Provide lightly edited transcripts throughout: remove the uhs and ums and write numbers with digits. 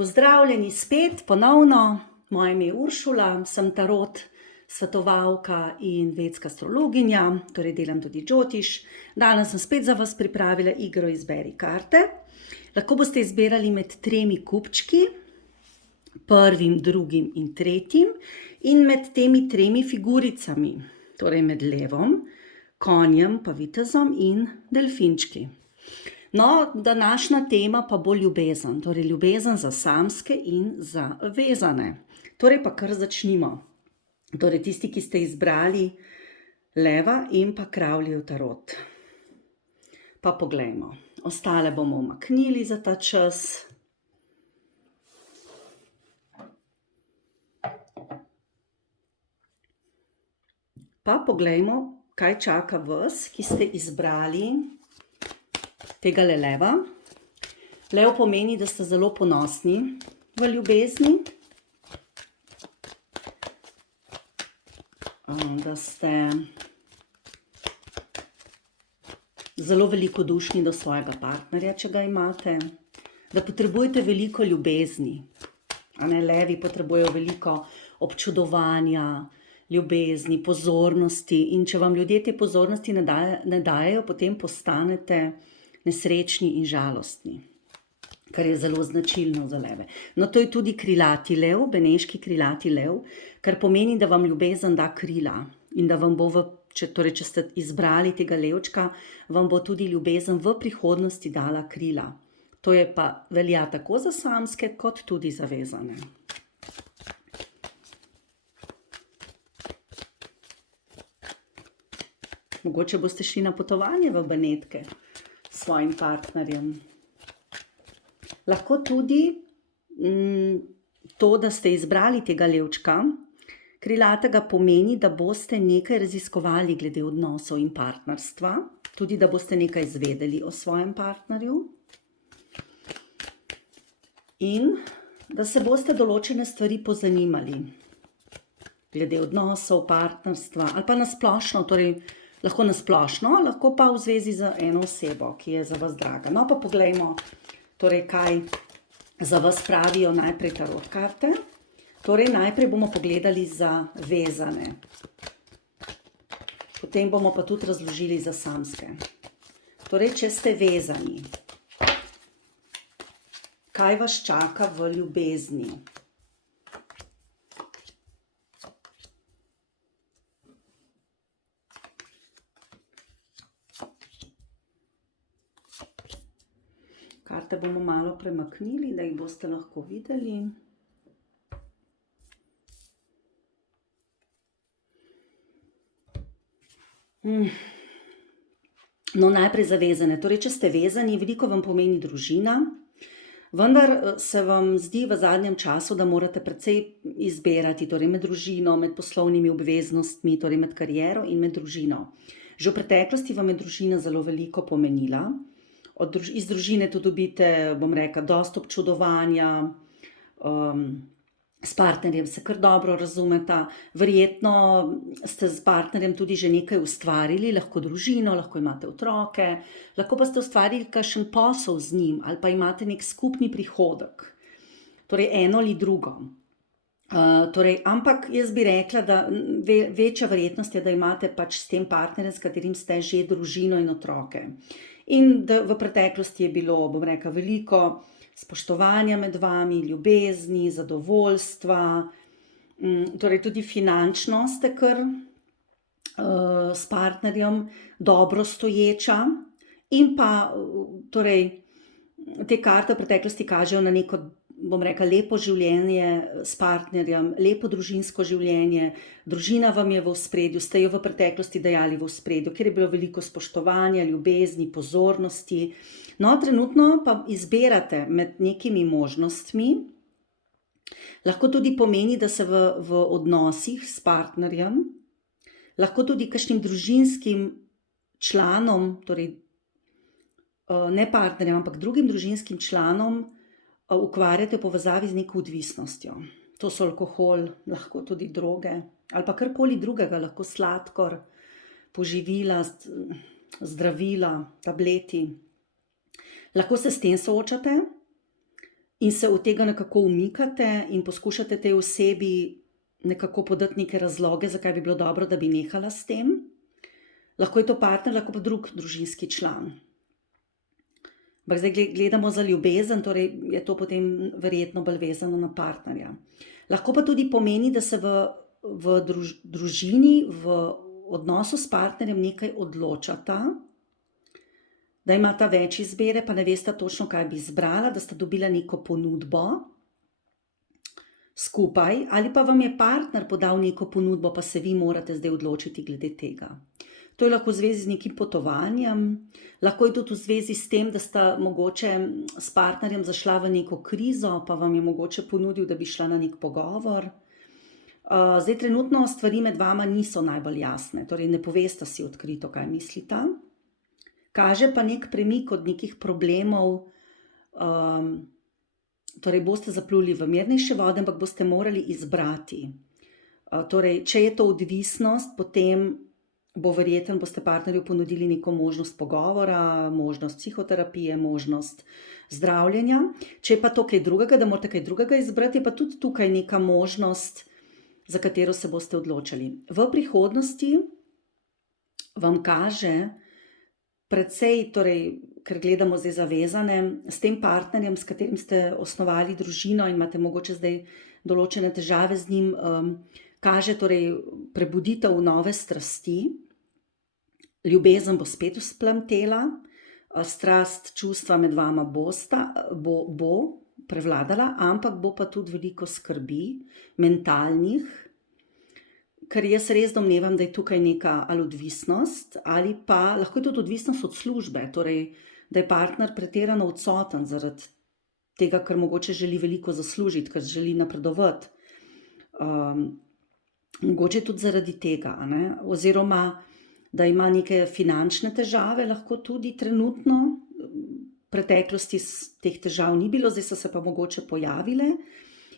Pozdravljeni spet ponovno, moje ime je Uršula, sem tarot svetovalka in vedska astrologinja, torej delam tudi džotiš. Danes sem spet za vas pripravila igro Izberi karte. Lahko boste izbirali med 3 kupčki, prvim, drugim in tretjim, in med temi 3 figuricami, torej med levom, konjem, pa vitezom in delfinčki. No, današnja tema pa bo ljubezen, torej ljubezen za samske in za vezane. Torej pa kar začnimo. Torej tisti, ki ste izbrali leva in pa kravljev tarot. Pa poglejmo. Ostale bomo umaknili za ta čas. Pa poglejmo, kaj čaka vas, ki ste izbrali tega leva. Lev pomeni, da ste zelo ponosni v ljubezni, da ste zelo velikodušni do svojega partnerja, če ga imate, da potrebujete veliko ljubezni. Levi potrebujejo veliko občudovanja, ljubezni, pozornosti, in če vam ljudje te pozornosti ne dajejo, potem postanete nesrečni in žalostni, kar je zelo značilno za leve. No, to je tudi krilati lev, beneški krilati lev, kar pomeni, da vam ljubezen da krila in da vam bo, če ste izbrali tega levčka, vam bo tudi ljubezen v prihodnosti dala krila. To je pa velja tako za samske, kot tudi za vezane. Mogoče boste šli na potovanje v Benetke s svojim partnerjem. Lahko tudi to, da ste izbrali tega levčka krilatega, pomeni, da boste nekaj raziskovali glede odnosov in partnerstva, tudi da boste nekaj izvedeli o svojem partnerju in da se boste določene stvari pozanimali glede odnosov, partnerstva ali pa na splošno, torej lahko na splošno, lahko pa v zvezi z eno osebo, ki je za vas draga. No, pa poglejmo, torej, kaj za vas pravijo najprej tarot karte. Torej, najprej bomo pogledali za vezane. Potem bomo pa tudi razložili za samske. Torej, če ste vezani, kaj vas čaka v ljubezni? Karte bomo malo premaknili, da jih boste lahko videli. No, najprej za vezane. Torej, če ste vezani, veliko vam pomeni družina, vendar se vam zdi v zadnjem času, da morate precej izbirati, torej med družino, med poslovnimi obveznostmi, torej med kariero in med družino. Že v preteklosti vam je družina zelo veliko pomenila. Iz družine tudi dobite, bom rekla, dosti občudovanja, s partnerjem se kar dobro razumeta, verjetno ste s partnerjem tudi že nekaj ustvarili, lahko družino, lahko imate otroke, lahko pa ste ustvarili kakšen posel z njim ali pa imate nek skupni prihodek, torej eno ali drugo. Ampak jaz bi rekla, da večja verjetnost je, da imate pač s tem partnerjem, s katerim ste že družino in otroke. In da v preteklosti je bilo, bom rekla, veliko spoštovanja med vami, ljubezni, zadovoljstva, torej tudi finančno ste kar s partnerjem dobro stoječa in pa torej te karte v preteklosti kažejo na neko, bom rekla, lepo življenje s partnerjem, lepo družinsko življenje, družina vam je v ospredju, ste jo v preteklosti dajali v ospredju, kjer je bilo veliko spoštovanja, ljubezni, pozornosti. No, trenutno pa izbirate med nekimi možnostmi, lahko tudi pomeni, da se v odnosih s partnerjem, lahko tudi kakšnim družinskim članom, torej ne partnerjem, ampak drugim družinskim članom, ukvarjate v povezavi z neko odvisnostjo. To so alkohol, lahko tudi droge ali pa karkoli drugega, lahko sladkor, poživila, zdravila, tableti. Lahko se s tem soočate in se od tega nekako umikate in poskušate tej osebi nekako podati neke razloge, zakaj bi bilo dobro, da bi nehala s tem. Lahko je to partner, lahko pa drug družinski član. Ampak zdaj gledamo za ljubezen, torej je to potem verjetno bolj vezano na partnerja. Lahko pa tudi pomeni, da se v družini, v odnosu s partnerjem nekaj odločata, da imata več izbire, pa ne vesta točno, kaj bi izbrala, da sta dobila neko ponudbo skupaj, ali pa vam je partner podal neko ponudbo, pa se vi morate zdaj odločiti glede tega. To je lahko v zvezi z nekim potovanjem, lahko je tudi v zvezi s tem, da sta mogoče s partnerjem zašla v neko krizo, pa vam je mogoče ponudil, da bi šla na nek pogovor. Zdaj trenutno stvari med vama niso najbolj jasne, torej ne povesta si odkrito, kaj mislita. Kaže pa nek premik od nekih problemov, torej boste zapluli v mirnejše vode, ampak boste morali izbrati. Torej, če je to odvisnost, potem boste partnerju ponudili neko možnost pogovora, možnost psihoterapije, možnost zdravljenja. Če je pa to kaj drugega, da morate kaj drugega izbrati, je pa tudi tukaj neka možnost, za katero se boste odločili. V prihodnosti vam kaže precej, torej, ker gledamo zdaj zavezane, s tem partnerjem, s katerim ste osnovali družino in imate mogoče zdaj določene težave z njim, kaže torej prebuditev nove strasti, ljubezen bo spet vzplamtela, strast, čustva med vama bo prevladala, ampak bo pa tudi veliko skrbi, mentalnih, ker jaz res domnevam, da je tukaj neka ali odvisnost, ali pa lahko je tudi odvisnost od službe, torej, da je partner pretirano odsoten zaradi tega, ker mogoče želi veliko zaslužiti, ker želi napredovati. Mogoče tudi zaradi tega, ne? Oziroma, da ima neke finančne težave, lahko tudi trenutno, v preteklosti teh težav ni bilo, zdaj so se pa mogoče pojavile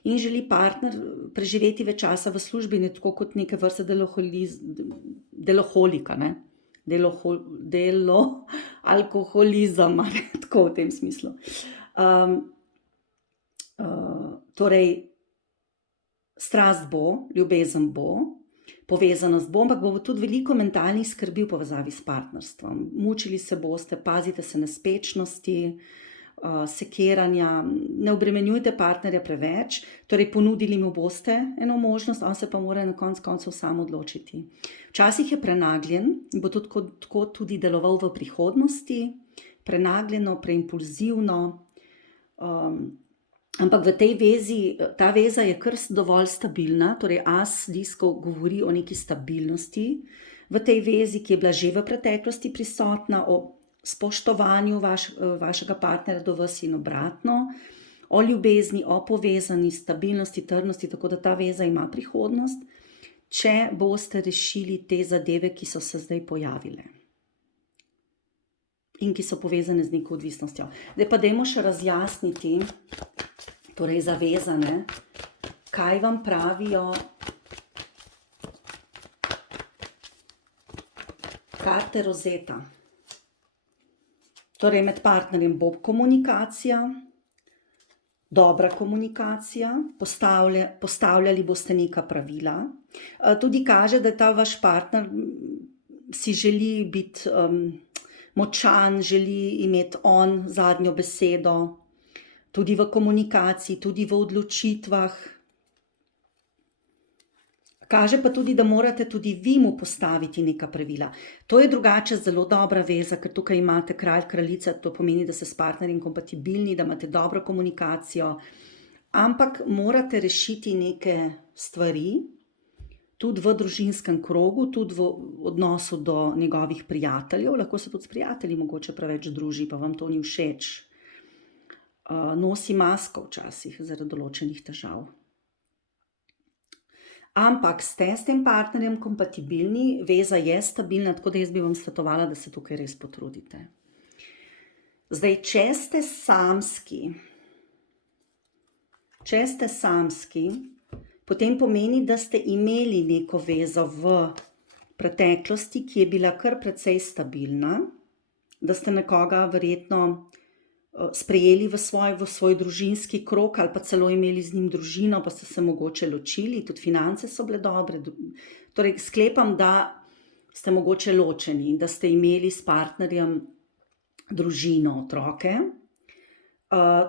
in želi partner preživeti več časa v službi, ne tako kot neke vrste deloholika, ne? Alkoholizem, ne? Tako v tem smislu. Torej, strast bo, ljubezen bo, povezanost bo, ampak bo tudi veliko mentalnih skrbi v povezavi s partnerstvom. Mučili se boste, pazite se nespečnosti, sekiranja, ne obremenjujte partnerja preveč, torej ponudili mu boste eno možnost, on se pa mora na koncu koncev sam odločiti. Včasih je prenagljen in bo tako tudi deloval v prihodnosti, prenagljeno, preimpulzivno, ampak v tej vezi, ta veza je kar dovolj stabilna, torej as diskov govori o neki stabilnosti v tej vezi, ki je bila že v preteklosti prisotna, o spoštovanju vašega partnerja do vas in obratno, o ljubezni, o povezani stabilnosti, trdnosti, tako da ta veza ima prihodnost, če boste rešili te zadeve, ki so se zdaj pojavile in ki so povezane z neko odvisnostjo. Zdaj pa dajmo še razjasniti, torej zavezane, kaj vam pravijo karte rozeta. Torej med partnerjem bo komunikacija, dobra komunikacija, postavljali boste neka pravila. Tudi kaže, da ta vaš partner si želi biti močan, želi imeti on zadnjo besedo, tudi v komunikaciji, tudi v odločitvah. Kaže pa tudi, da morate tudi vi mu postaviti neka pravila. To je drugače zelo dobra veza, ker tukaj imate kralj, kraljica, to pomeni, da ste s partnerjem kompatibilni, da imate dobro komunikacijo, ampak morate rešiti neke stvari, tudi v družinskem krogu, tudi v odnosu do njegovih prijateljev, lahko se tudi s prijatelji mogoče preveč druži, pa vam to ni všeč. Nosi masko včasih zaradi določenih težav. Ampak ste s tem partnerjem kompatibilni, veza je stabilna, tako da jaz bi vam svetovala, da se tukaj res potrudite. Zdaj, če ste samski, potem pomeni, da ste imeli neko vezo v preteklosti, ki je bila kar precej stabilna, da ste nekoga verjetno sprejeli v svoj družinski krog ali pa celo imeli z njim družino, pa ste se mogoče ločili, tudi finance so bile dobre. Torej, sklepam, da ste mogoče ločeni in da ste imeli s partnerjem družino, otroke.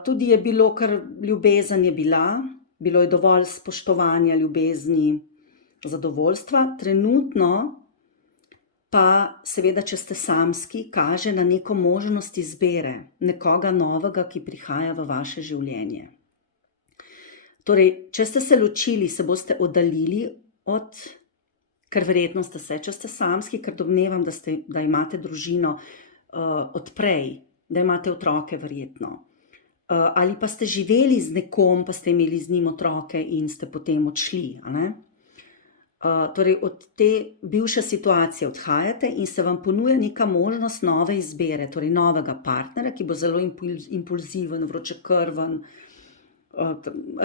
Tudi je bilo, kar ljubezen je bila, bilo je dovolj spoštovanja, ljubezni, zadovoljstva. Trenutno pa seveda, če ste samski, kaže na neko možnost izbire nekoga novega, ki prihaja v vaše življenje. Torej, če ste se ločili, se boste oddaljili od, ker verjetno ste se, če ste samski, ker domnevam, da imate družino od prej, da imate otroke verjetno. Ali pa ste živeli z nekom, pa ste imeli z njim otroke in ste potem odšli, a ne? Torej, od te bivše situacije odhajate in se vam ponuja neka možnost nove izbire, torej novega partnerja, ki bo zelo impulziven, vročekrven,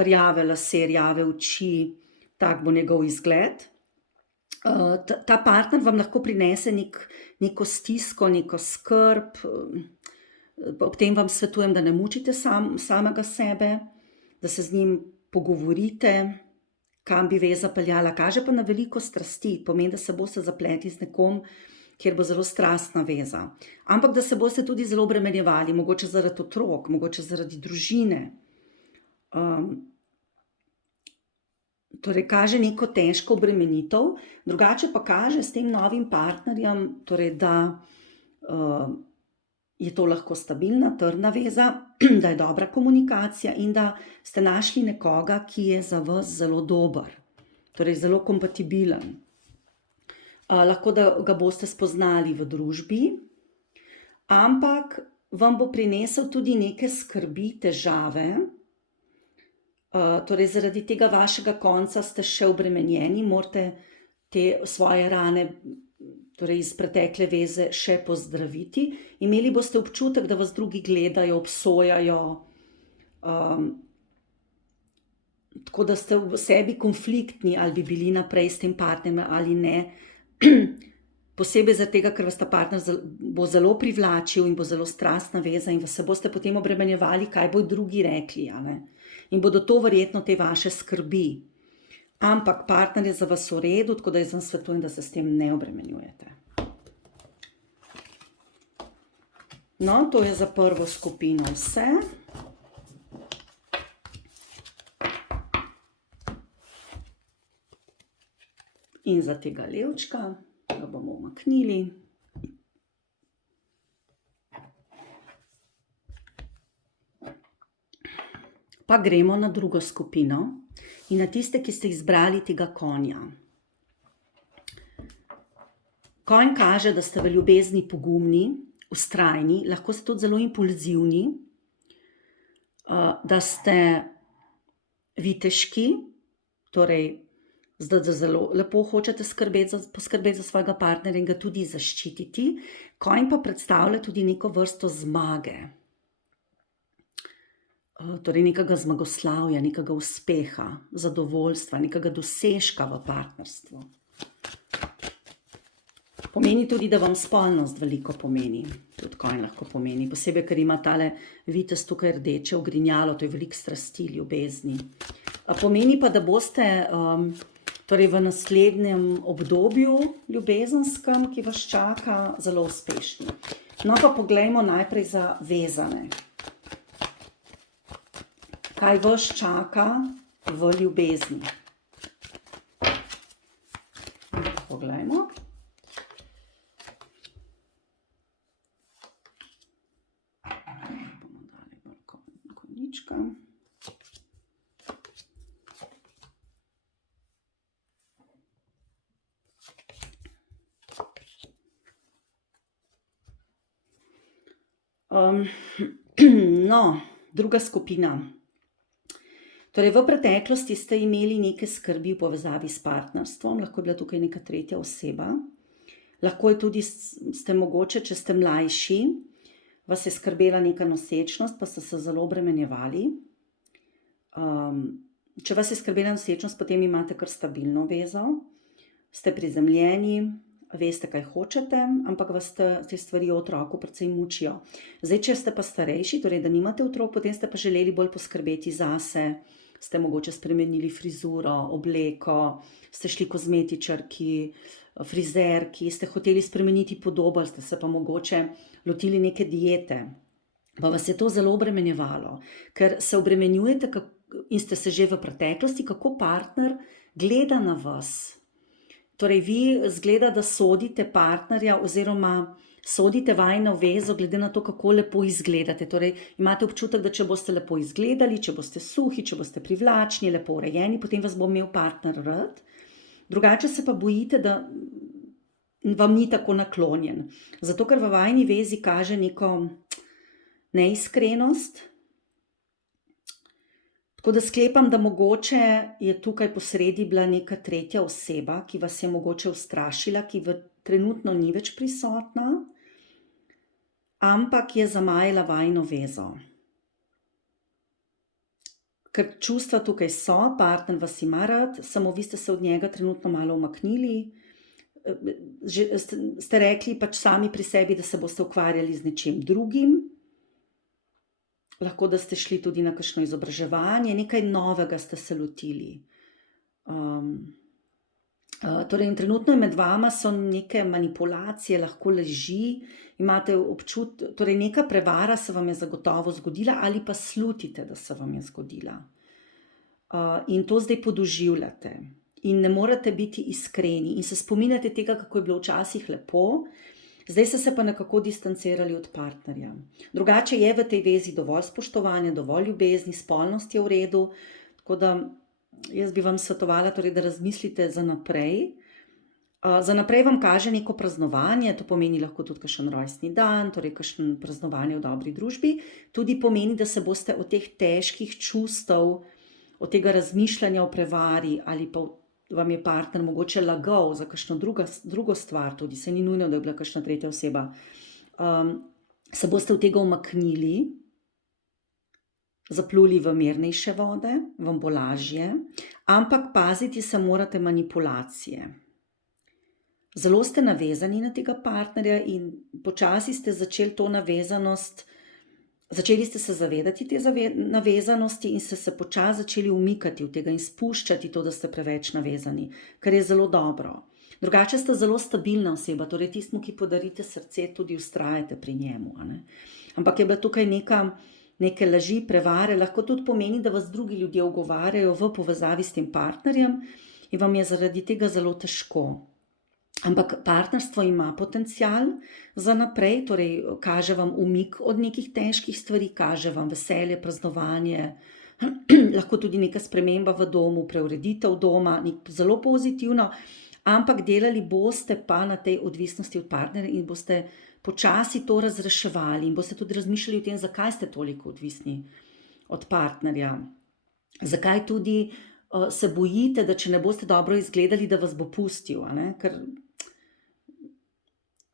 rjave lase, rjave oči, tak bo njegov izgled. Ta partner vam lahko prinese neko stisko, neko skrb. Ob tem vam svetujem, da ne mučite samega sebe, da se z njim pogovorite, kam bi veza peljala. Kaže pa na veliko strasti, pomeni, da se boste zapletli z nekom, kjer bo zelo strastna veza. Ampak da se boste tudi zelo obremenjevali, mogoče zaradi otrok, mogoče zaradi družine. Torej, kaže neko težko obremenitev, drugače pa kaže s tem novim partnerjem, torej, da je to lahko stabilna, trdna veza, da je dobra komunikacija in da ste našli nekoga, ki je za vas zelo dober, torej zelo kompatibilen. Lahko da ga boste spoznali v družbi, ampak vam bo prinesel tudi neke skrbi, težave. Torej, zaradi tega vašega konca ste še obremenjeni, morate te svoje rane, torej iz pretekle veze, še pozdraviti. Imeli boste občutek, da vas drugi gledajo, obsojajo, tako da ste v sebi konfliktni, ali bi bili naprej s tem partnerjem ali ne. Posebej zaradi tega, ker vas ta partner bo zelo privlačil in bo zelo strastna veza in se boste potem obremenjevali, kaj bodo drugi rekli, a ne. In bodo to verjetno te vaše skrbi. Ampak partner je za vas v redu, tako da jaz vam svetujem, da se s tem ne obremenjujete. No, to je za prvo skupino vse. In za tega levčka ga bomo umaknili. Pa gremo na drugo skupino. In na tiste, ki ste izbrali tega konja. Konj kaže, da ste v ljubezni pogumni, vztrajni, lahko ste tudi zelo impulzivni, da ste viteški, torej, da zelo lepo hočete poskrbeti za svojega partnerja in ga tudi zaščititi. Konj pa predstavlja tudi neko vrsto zmage. Torej nekega zmagoslavja, nekega uspeha, zadovoljstva, nekega dosežka v partnerstvu. Pomeni tudi, da vam spolnost veliko pomeni. Tudi konj lahko pomeni. Posebej, ker ima tale vitez tukaj rdeče ogrinjalo, to je veliko strasti, ljubezni. Pomeni pa, da boste torej v naslednjem obdobju ljubezenskem, ki vas čaka, zelo uspešni. No pa poglejmo najprej za vezane. Kaj vas čaka v ljubezni? Poglejmo. Bomo dali bolj konjička. No, druga skupina. Torej, v preteklosti ste imeli neke skrbi v povezavi s partnerstvom, lahko je bila tukaj neka tretja oseba. Lahko je tudi, ste mogoče, če ste mlajši, vas je skrbela neka nosečnost, pa ste se zelo obremenjevali. Če vas je skrbela nosečnost, potem imate kar stabilno vezo, ste prizemljeni, veste, kaj hočete, ampak vas te stvari o otroku precej mučijo. Zdaj, če ste pa starejši, torej da nimate otrok, potem ste pa želeli bolj poskrbeti zase, ste mogoče spremenili frizuro, obleko, ste šli kozmetičarki, frizerki, ste hoteli spremeniti podobo, ali ste se pa mogoče lotili neke diete. Pa vas je to zelo obremenjevalo, ker se obremenjujete in ste se že v preteklosti, kako partner gleda na vas. Torej, vi zgleda, da sodite partnerja oziroma sodite vajino vezo glede na to, kako lepo izgledate. Torej, imate občutek, da če boste lepo izgledali, če boste suhi, če boste privlačni, lepo urejeni, potem vas bo imel partner rad. Drugače se pa bojite, da vam ni tako naklonjen. Zato, ker v vajini vezi kaže neko neiskrenost. Tako da sklepam, da mogoče je tukaj posredi bila neka tretja oseba, ki vas je mogoče ustrašila, ki trenutno ni več prisotna, ampak je zamajala vajino vezo. Ker čustva tukaj so, partner vas ima rad, samo vi ste se od njega trenutno malo umaknili. Ste rekli pač sami pri sebi, da se boste ukvarjali z nečim drugim. Lahko, da ste šli tudi na kakšno izobraževanje, nekaj novega ste se lotili. Torej, trenutno med vama so neke manipulacije, lahko laži, imate torej neka prevara se vam je zagotovo zgodila ali pa slutite, da se vam je zgodila. In to zdaj podoživljate. In ne morete biti iskreni in se spominjate tega, kako je bilo včasih lepo, zdaj ste se pa nekako distancirali od partnerja. Drugače je v tej vezi dovolj spoštovanja, dovolj ljubezni, spolnost je v redu, tako da jaz bi vam svetovala, torej, da razmislite za naprej. Za naprej vam kaže neko praznovanje, to pomeni lahko tudi kakšen rojstni dan, torej kakšen praznovanje v dobri družbi, tudi pomeni, da se boste od teh težkih čustev, od tega razmišljanja o prevari ali pa vam je partner mogoče lagal za kakšno drugo stvar, tudi se ni nujno, da je bila kakšna tretja oseba, se boste od tega umaknili, zapluli v mirnejše vode, vam bo lažje, ampak paziti se morate manipulacije. Zelo ste navezani na tega partnerja in počasi ste začeli to navezanost, začeli ste se zavedati te navezanosti in ste se počasi začeli umikati od tega in spuščati to, da ste preveč navezani, kar je zelo dobro. Drugače ste zelo stabilna oseba, torej tistmu, ki podarite srce, tudi vztrajate pri njemu. Ampak je bila tukaj neke laži, prevare, lahko tudi pomeni, da vas drugi ljudje ogovarjajo v povezavi s tem partnerjem in vam je zaradi tega zelo težko. Ampak partnerstvo ima potencial za naprej, torej kaže vam umik od nekih težkih stvari, kaže vam veselje, praznovanje, lahko tudi neka sprememba v domu, preureditev doma, zelo pozitivno, ampak delali boste pa na tej odvisnosti od partnerja in boste počasi to razreševali in boste tudi razmišljali o tem, zakaj ste toliko odvisni od partnerja. Zakaj tudi se bojite, da če ne boste dobro izgledali, da vas bo pustil, ker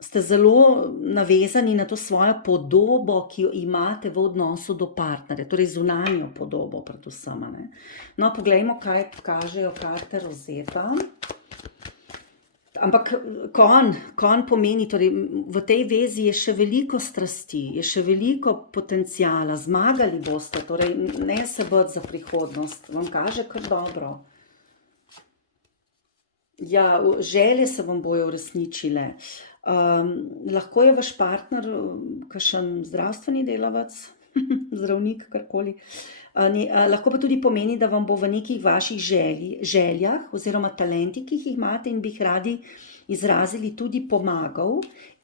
ste zelo navezani na to svojo podobo, ki jo imate v odnosu do partnerja, torej zunanjo podobo predvsem. No, poglejmo, kaj kažejo karte Rosetta. Ampak konj pomeni, torej v tej vezi je še veliko strasti, je še veliko potenciala, zmagali boste, torej ne se bati za prihodnost, vam kaže kar dobro. Ja, želje se vam bojo uresničile. Lahko je vaš partner kakšen zdravstveni delavec, zdravnik, karkoli. Lahko pa tudi pomeni, da vam bo v nekih vaših željah oziroma talentih, ki jih imate in bi jih radi izrazili, tudi pomagal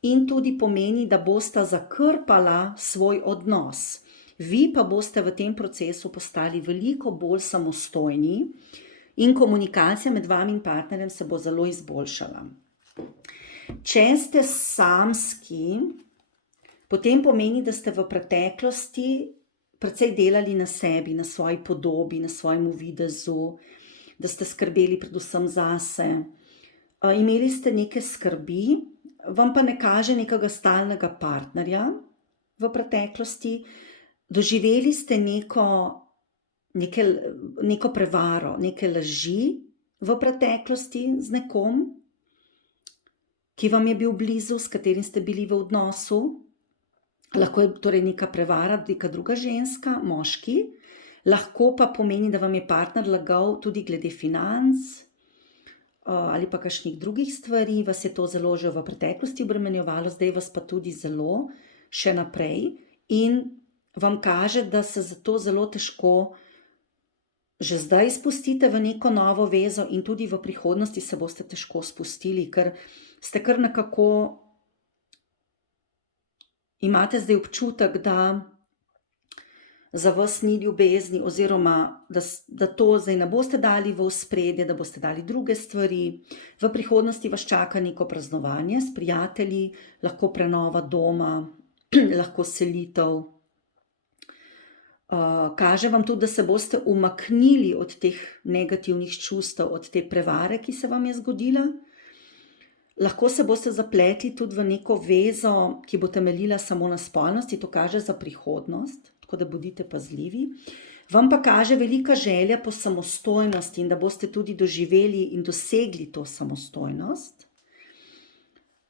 in tudi pomeni, da boste zakrpala svoj odnos. Vi pa boste v tem procesu postali veliko bolj samostojni in komunikacija med vami in partnerjem se bo zelo izboljšala. Če ste samski, potem pomeni, da ste v preteklosti precej delali na sebi, na svoji podobi, na svojemu videzu, da ste skrbeli predvsem zase. Imeli ste neke skrbi, vam pa ne kaže nekega stalnega partnerja v preteklosti. Doživeli ste neko prevaro, neke laži v preteklosti z nekom, ki vam je bil blizu, s katerim ste bili v odnosu. Lahko je torej neka prevara, neka druga ženska, moški. Lahko pa pomeni, da vam je partner lagal tudi glede financ ali pa kakšnih drugih stvari, vas je to zelo že v preteklosti obremenjevalo, zdaj vas pa tudi zelo še naprej in vam kaže, da se zato zelo težko že zdaj spustite v neko novo vezo in tudi v prihodnosti se boste težko spustili, ker ste kar nekako, imate zdaj občutek, da za vas ni ljubezni oziroma da to zdaj ne boste dali v ospredje, da boste dali druge stvari. V prihodnosti vas čaka neko praznovanje s prijatelji, lahko prenova doma, lahko selitev. Kaže vam tudi, da se boste umaknili od teh negativnih čustev, od te prevare, ki se vam je zgodila. Lahko se boste zapletli tudi v neko vezo, ki bo temeljila samo na spolnosti, to kaže za prihodnost, tako da bodite pazljivi. Vam pa kaže velika želja po samostojnosti in da boste tudi doživeli in dosegli to samostojnost.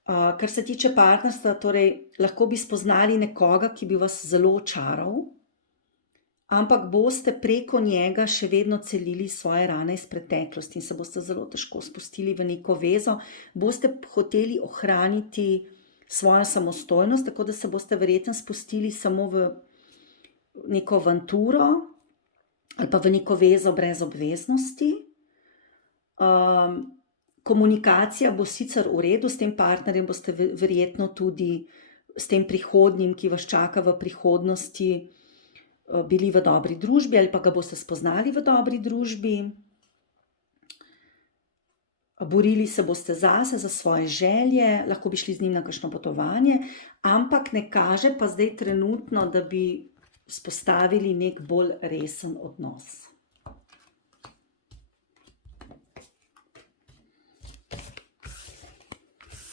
Kar se tiče partnerstva, torej lahko bi spoznali nekoga, ki bi vas zelo očaral, ampak boste preko njega še vedno celili svoje rane iz preteklosti in se boste zelo težko spustili v neko vezo. Boste hoteli ohraniti svojo samostojnost, tako da se boste verjetno spustili samo v neko avanturo ali pa v neko vezo brez obveznosti. Komunikacija bo sicer v redu, s tem partnerjem boste verjetno tudi s tem prihodnjim, ki vas čaka v prihodnosti, bili v dobri družbi ali pa ga boste spoznali v dobri družbi. Borili se boste zase, za svoje želje, lahko bi šli z njim na kakšno potovanje, ampak ne kaže pa zdaj trenutno, da bi vzpostavili nek bolj resen odnos.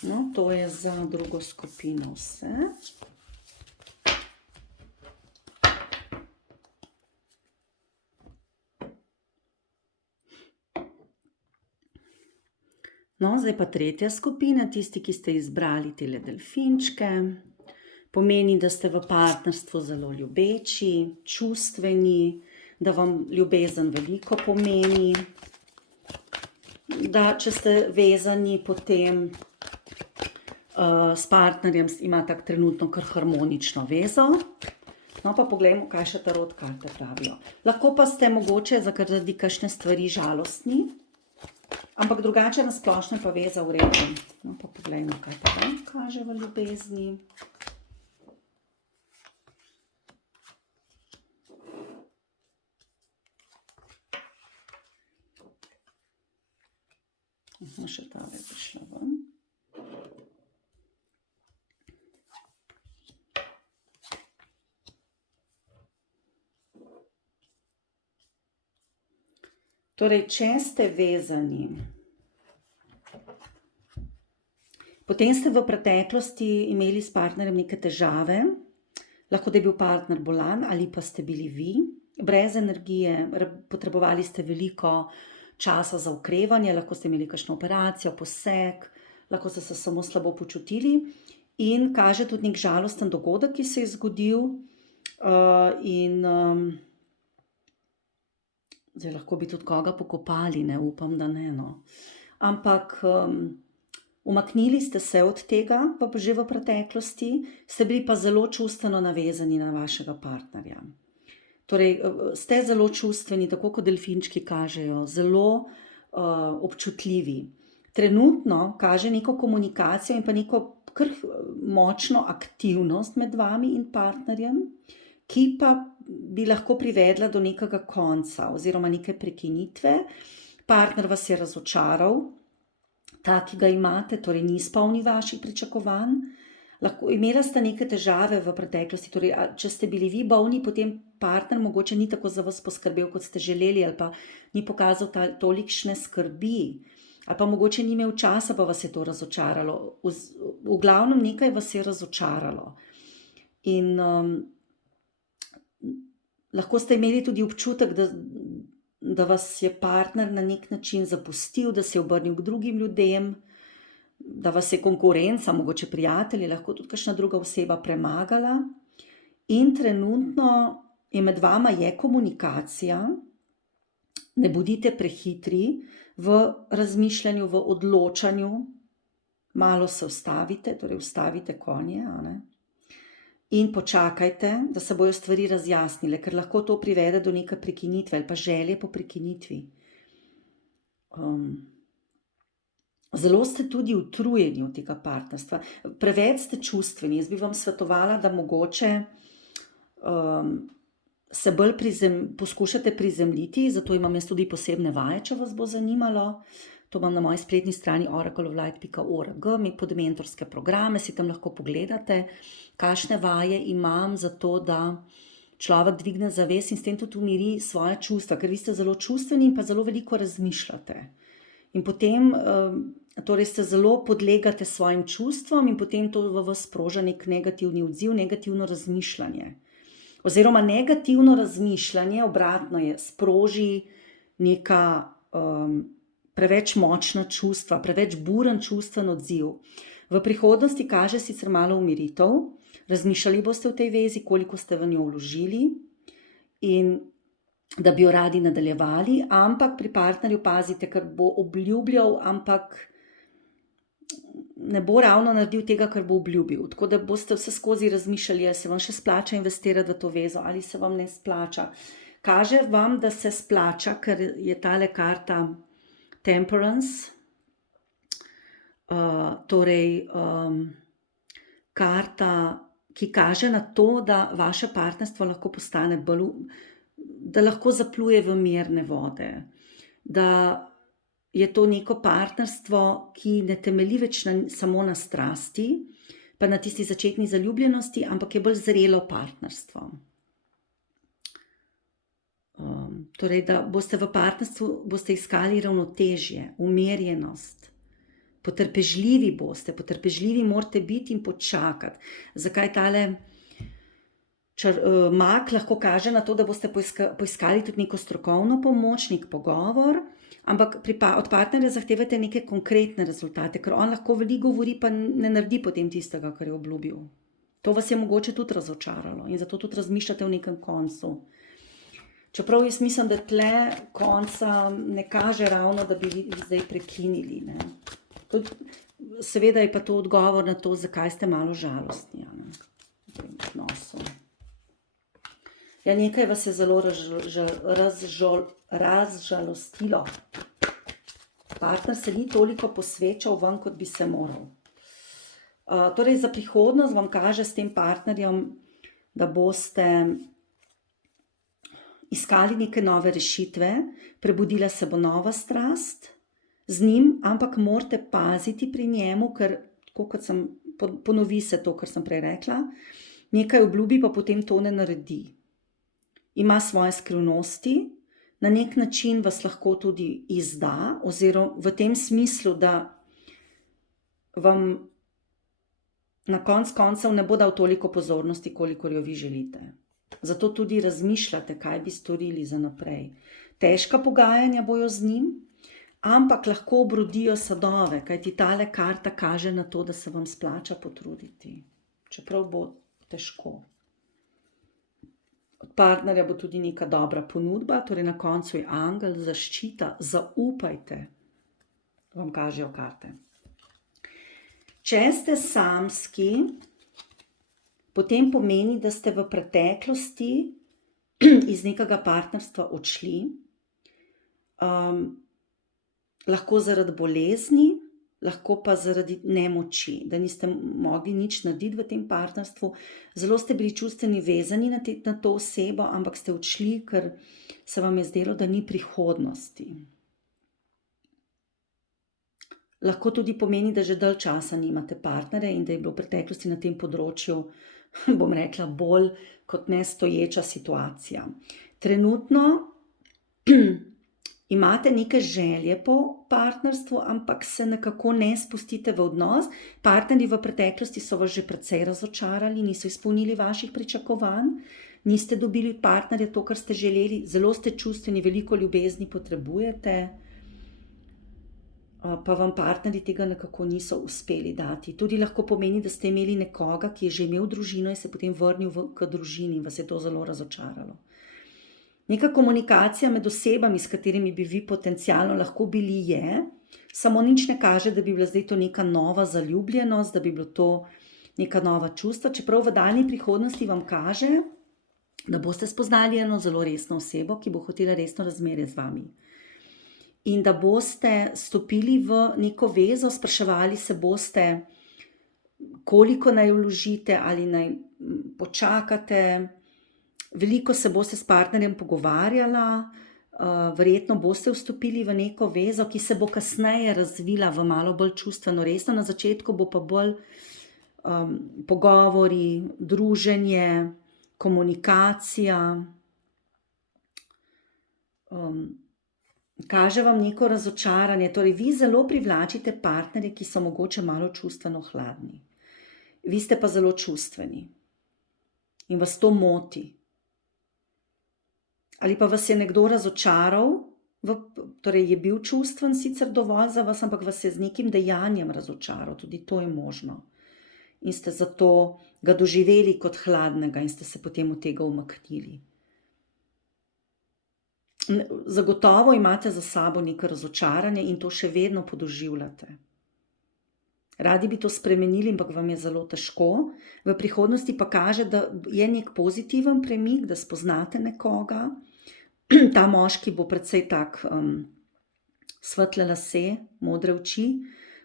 No, to je za drugo skupino vse. No, zdaj pa tretja skupina, tisti, ki ste izbrali tele delfinčke. Pomeni, da ste v partnerstvu zelo ljubeči, čustveni, da vam ljubezen veliko pomeni, da če ste vezani potem s partnerjem, ima tak trenutno kar harmonično vezo. No, pa poglejmo, kaj še tarot karte pravijo. Lahko pa ste mogoče zaradi kakšne stvari žalostni, ampak drugače na splošno pa veza v redu. No, pa poglejmo, kaj pa vam kaže v ljubezni. Še tale je prišla ven. Torej, če ste vezani, potem ste v preteklosti imeli s partnerjem neke težave, lahko da je bil partner bolan ali pa ste bili vi, brez energije, potrebovali ste veliko časa za okrevanje, lahko ste imeli kakšno operacijo, poseg, lahko ste se samo slabo počutili in kaže tudi nek žalosten dogodek, ki se je zgodil in zdaj lahko bi tudi koga pokopali, ne, upam, da ne, no. Ampak umaknili ste se od tega že v preteklosti, ste bili pa zelo čustveno navezani na vašega partnerja. Torej, ste zelo čustveni, tako kot delfinčki kažejo, zelo občutljivi. Trenutno kaže neko komunikacijo in pa neko kar močno aktivnost med vami in partnerjem, ki pa bi lahko privedla do nekega konca oziroma neke prekinitve. Partner vas je razočaral, ta, ki ga imate, torej ni izpolnil vaših pričakovanj. Imela sta neke težave v preteklosti, torej če ste bili vi bolni, potem partner mogoče ni tako za vas poskrbel, kot ste želeli, ali pa ni pokazal tolikšne skrbi, ali pa mogoče ni imel časa, pa vas je to razočaralo. V glavnem nekaj vas je razočaralo. In lahko ste imeli tudi občutek, da vas je partner na nek način zapustil, da se je obrnil k drugim ljudem, da vas je konkurenca, mogoče prijatelji, lahko tudi kakšna druga oseba premagala in trenutno je med vama komunikacija, ne bodite prehitri v razmišljanju, v odločanju, malo se ustavite, torej ustavite konje, in počakajte, da se bojo stvari razjasnile, ker lahko to privede do neke prekinitve ali pa želje po prekinitvi. Zelo ste tudi utrujeni od tega partnerstva, preveč ste čustveni. Jaz bi vam svetovala, da mogoče se bolj poskušate prizemljiti, zato imam jaz tudi posebne vaje, če vas bo zanimalo. To imam na moji spletni strani oracleoflight.org, pod mentorske programe, si tam lahko pogledate, kakšne vaje imam za to, da človek dvigne zavest in s tem tudi umiri svoje čustva, ker vi ste zelo čustveni in pa zelo veliko razmišljate. In potem torej se zelo podlegate svojim čustvom in potem to v vas sproža nek negativni odziv, negativno razmišljanje. Oziroma negativno razmišljanje, obratno je, sproži neka preveč močna čustva, preveč buren čustven odziv. V prihodnosti kaže sicer malo umiritev, razmišljali boste v tej vezi, koliko ste v njo vložili in da bi jo radi nadaljevali, ampak pri partnerju pazite, ker bo obljubljal, ampak ne bo ravno naredil tega, kar bo obljubil. Tako da boste vse skozi razmišljali, ali se vam še splača investirati v to vezo, ali se vam ne splača. Kaže vam, da se splača, ker je tale karta Temperance, torej karta, ki kaže na to, da vaše partnerstvo lahko postane bolj, da lahko zapluje v mirne vode, da je to neko partnerstvo, ki ne temelji več samo na strasti, pa na tisti začetni zaljubljenosti, ampak je bolj zrelo partnerstvo. Torej, da boste v partnerstvu iskali ravnotežje, umirjenost, potrpežljivi boste, potrpežljivi morate biti in počakati. Zakaj tale mag lahko kaže na to, da boste poiskali tudi neko strokovno pomoč, nek pogovor, ampak od partnerja zahtevate neke konkretne rezultate, ker on lahko veliko govori, pa ne naredi potem tistega, kar je obljubil. To vas je mogoče tudi razočaralo in zato tudi razmišljate o nekem koncu. Čeprav jaz mislim, da tle konca ne kaže ravno, da bi vi zdaj prekinili. Seveda je pa to odgovor na to, zakaj ste malo žalostni v tem odnosu. Ja, nekaj vas je zelo razžalostilo. Partner se ni toliko posvečal vam, kot bi se moral. Torej, za prihodnost vam kaže s tem partnerjem, da boste iskali neke nove rešitve, prebudila se bo nova strast z njim, ampak morate paziti pri njemu, ker kot ponovi se to, kar sem prej rekla, nekaj obljubi, pa potem to ne naredi. Ima svoje skrivnosti, na nek način vas lahko tudi izda, oziroma v tem smislu, da vam na koncev ne bo dal toliko pozornosti, kolikor jo vi želite. Zato tudi razmišljate, kaj bi storili za naprej. Težka pogajanja bojo z njim, ampak lahko obrodijo sadove, kajti tale karta kaže na to, da se vam splača potruditi. Čeprav bo težko. Od partnerja bo tudi neka dobra ponudba, torej na koncu je angel, zaščita, zaupajte, vam kažejo karte. Če ste samski, potem pomeni, da ste v preteklosti iz nekega partnerstva odšli, lahko zaradi bolezni, lahko pa zaradi nemoči, da niste mogli nič narediti v tem partnerstvu. Zelo ste bili čustveni vezani na to osebo, ampak ste odšli, ker se vam je zdelo, da ni prihodnosti. Lahko tudi pomeni, da že dalj časa nimate partnerja in da je bilo v preteklosti na tem področju, bom rekla, bolj kot nestoječa situacija. Trenutno imate neke želje po partnerstvu, ampak se nekako ne spustite v odnos. Partnerji v preteklosti so vas že precej razočarali, niso izpolnili vaših pričakovanj, niste dobili od partnerja to, kar ste želeli, zelo ste čustveni, veliko ljubezni potrebujete. pa vam partnerji tega nekako niso uspeli dati. Tudi lahko pomeni, da ste imeli nekoga, ki je že imel družino in se potem vrnil k družini in vas je to zelo razočaralo. Neka komunikacija med osebami, s katerimi bi vi potencialno lahko bili, je, samo nič ne kaže, da bi bila zdaj to neka nova zaljubljenost, da bi bilo to neka nova čustva, čeprav v daljni prihodnosti vam kaže, da boste spoznali eno zelo resno osebo, ki bo hotela resno razmerje z vami. In da boste stopili v neko vezo, spraševali se boste, koliko naj vložite ali naj počakate. Veliko se boste s partnerjem pogovarjala, verjetno boste vstopili v neko vezo, ki se bo kasneje razvila v malo bolj čustveno resno. Na začetku bo pa bolj pogovori, druženje, komunikacija. Kaže vam neko razočaranje, torej vi zelo privlačite partnerje, ki so mogoče malo čustveno hladni. Vi ste pa zelo čustveni in vas to moti. Ali pa vas je nekdo razočaral, torej je bil čustven sicer dovolj za vas, ampak vas je z nekim dejanjem razočaral, tudi to je možno. In ste zato ga doživeli kot hladnega in ste se potem od tega umaknili. Zagotovo imate za sabo neko razočaranje in to še vedno podoživljate. Radi bi to spremenili, ampak vam je zelo težko. V prihodnosti pa kaže, da je nek pozitiven premik, da spoznate nekoga. Ta moški bo precej tak svetle lase, modre oči,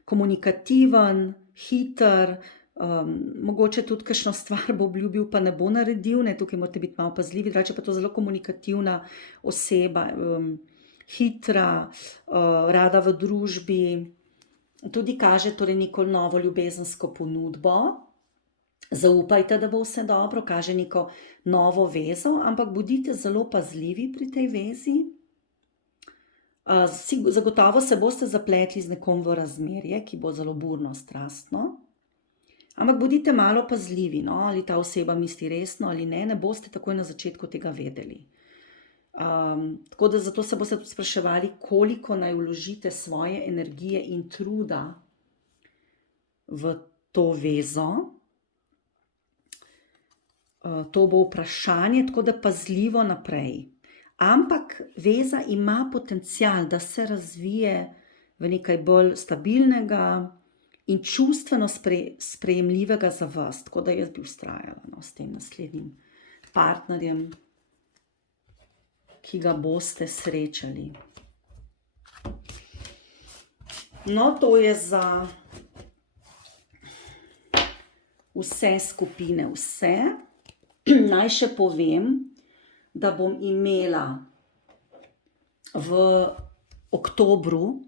komunikativen, hiter, mogoče tudi kakšno stvar bo obljubil, pa ne bo naredil, ne, tukaj morate biti malo pazljivi, drugače pa to zelo komunikativna oseba, hitra, rada v družbi. Tudi kaže torej neko novo ljubezensko ponudbo. Zaupajte, da bo vse dobro, kaže neko novo vezo, ampak bodite zelo pazljivi pri tej vezi. Zagotovo se boste zapletli z nekom v razmerje, ki bo zelo burno, strastno. Ampak bodite malo pazljivi, no, ali ta oseba misli resno ali ne, ne boste takoj na začetku tega vedeli. Tako da zato se boste tudi spraševali, koliko naj vložite svoje energije in truda v to vezo. To bo vprašanje, tako da pazljivo naprej. Ampak veza ima potencial, da se razvije v nekaj bolj stabilnega in čustveno sprejemljivega za vas. Tako da jaz bi vztrajala s tem naslednjim partnerjem, ki ga boste srečali. No, to je za vse skupine, vse. Naj še povem, da bom imela v oktobru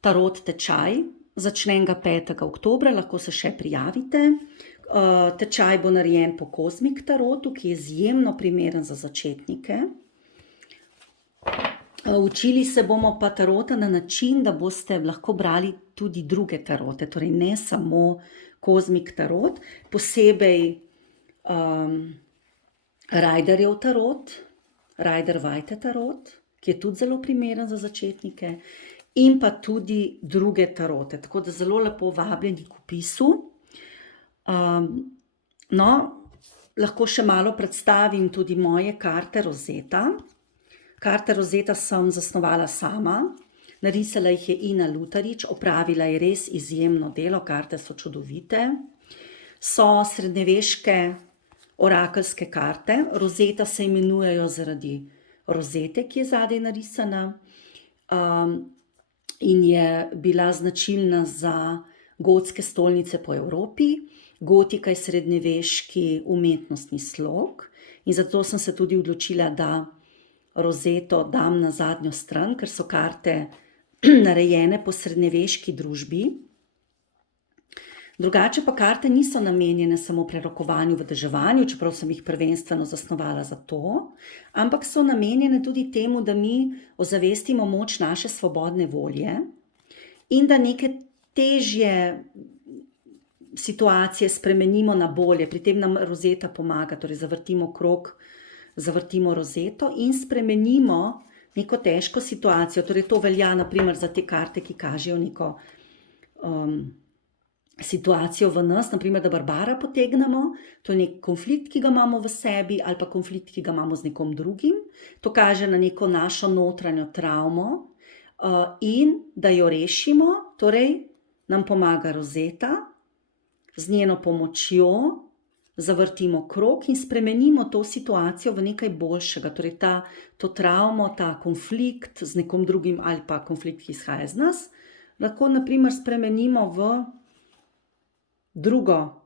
tarot tečaj, začnem ga 5. oktobra, lahko se še prijavite. Tečaj bo narejen po Kozmik tarotu, ki je izjemno primeren za začetnike. Učili se bomo pa tarota na način, da boste lahko brali tudi druge tarote, torej ne samo Kozmik tarot, posebej Riderjev tarot, Rider-Waite tarot, ki je tudi zelo primeren za začetnike, in pa tudi druge tarote, tako da zelo lepo vabljeni k vpisu. No, lahko še malo predstavim tudi moje karte Rozeta. Karte Rozeta sem zasnovala sama, narisala jih je Ina Lutarič, opravila je res izjemno delo, karte so čudovite. So srednjeveške orakelske karte, Rozeta se imenujejo zaradi rozete, ki je zadaj narisana, in je bila značilna za gotske stolnice po Evropi. Gotika je srednjeveški umetnostni slog in zato sem se tudi odločila, da rozeto dam na zadnjo stran, ker so karte narejene po srednjeveški družbi. Drugače pa karte niso namenjene samo prerokovanju v deževanju, čeprav sem jih prvenstveno zasnovala za to, ampak so namenjene tudi temu, da mi ozavestimo moč naše svobodne volje in da neke težje situacije spremenimo na bolje. Pri tem nam rozeta pomaga, torej zavrtimo krog, zavrtimo rozeto in spremenimo neko težko situacijo, torej to velja naprimer za te karte, ki kažejo neko situacijo v nas, naprimer, da Barbara potegnemo, to je nek konflikt, ki ga imamo v sebi, ali pa konflikt, ki ga imamo z nekom drugim. To kaže na neko našo notranjo travmo in da jo rešimo, torej nam pomaga Rozeta, z njeno pomočjo zavrtimo krog in spremenimo to situacijo v nekaj boljšega, torej to travmo, ta konflikt z nekom drugim ali pa konflikt, ki izhaja iz nas, lahko naprimer spremenimo v drugo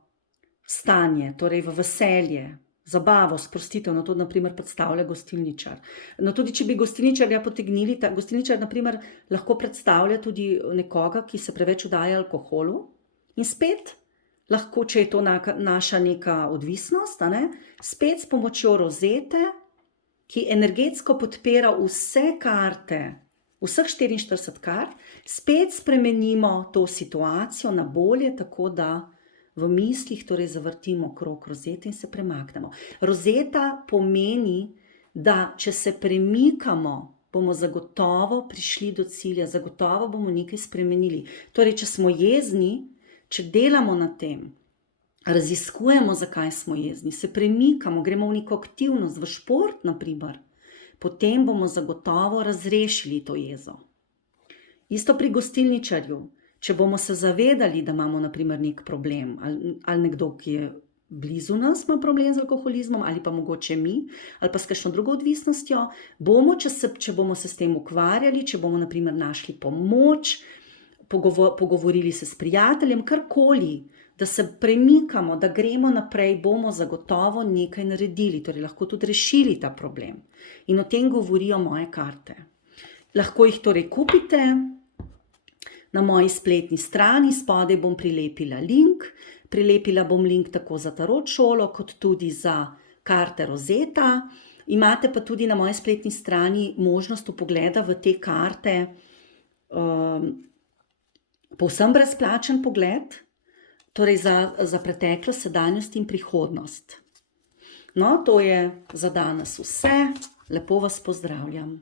stanje, torej v veselje, zabavo, sprostitev, to naprimer predstavlja gostilničar. Tudi če bi gostilničarja potegnili, gostilničar naprimer lahko predstavlja tudi nekoga, ki se preveč vdaja alkoholu in spet lahko, če je to naša neka odvisnost, spet s pomočjo Rozete, ki energetsko podpira vse karte, vseh 44 kart, spet spremenimo to situacijo na bolje, tako da v mislih torej zavrtimo krog Rozete in se premaknemo. Rozeta pomeni, da če se premikamo, bomo zagotovo prišli do cilja, zagotovo bomo nekaj spremenili. Torej, če smo jezni, če delamo na tem, raziskujemo, zakaj smo jezni, se premikamo, gremo v neko aktivnost, v šport naprimer, potem bomo zagotovo razrešili to jezo. Isto pri gostilničarju. Če bomo se zavedali, da imamo naprimer nek problem, ali nekdo, ki je blizu nas, ima problem z alkoholizmom, ali pa mogoče mi, ali pa s kakšno drugo odvisnostjo, bomo, če bomo se s tem ukvarjali, če bomo naprimer našli pomoč, pogovorili se s prijateljem, karkoli, da se premikamo, da gremo naprej, bomo zagotovo nekaj naredili, torej lahko tudi rešili ta problem. In o tem govorijo moje karte. Lahko jih torej kupite na moji spletni strani, spodaj bom prilepila link. Prilepila bom link tako za tarot šolo, kot tudi za karte Rozeta. Imate pa tudi na moji spletni strani možnost vpogleda v te karte, povsem brezplačen pogled, torej za preteklost, sedanjost in prihodnost. No, to je za danes vse. Lepo vas pozdravljam.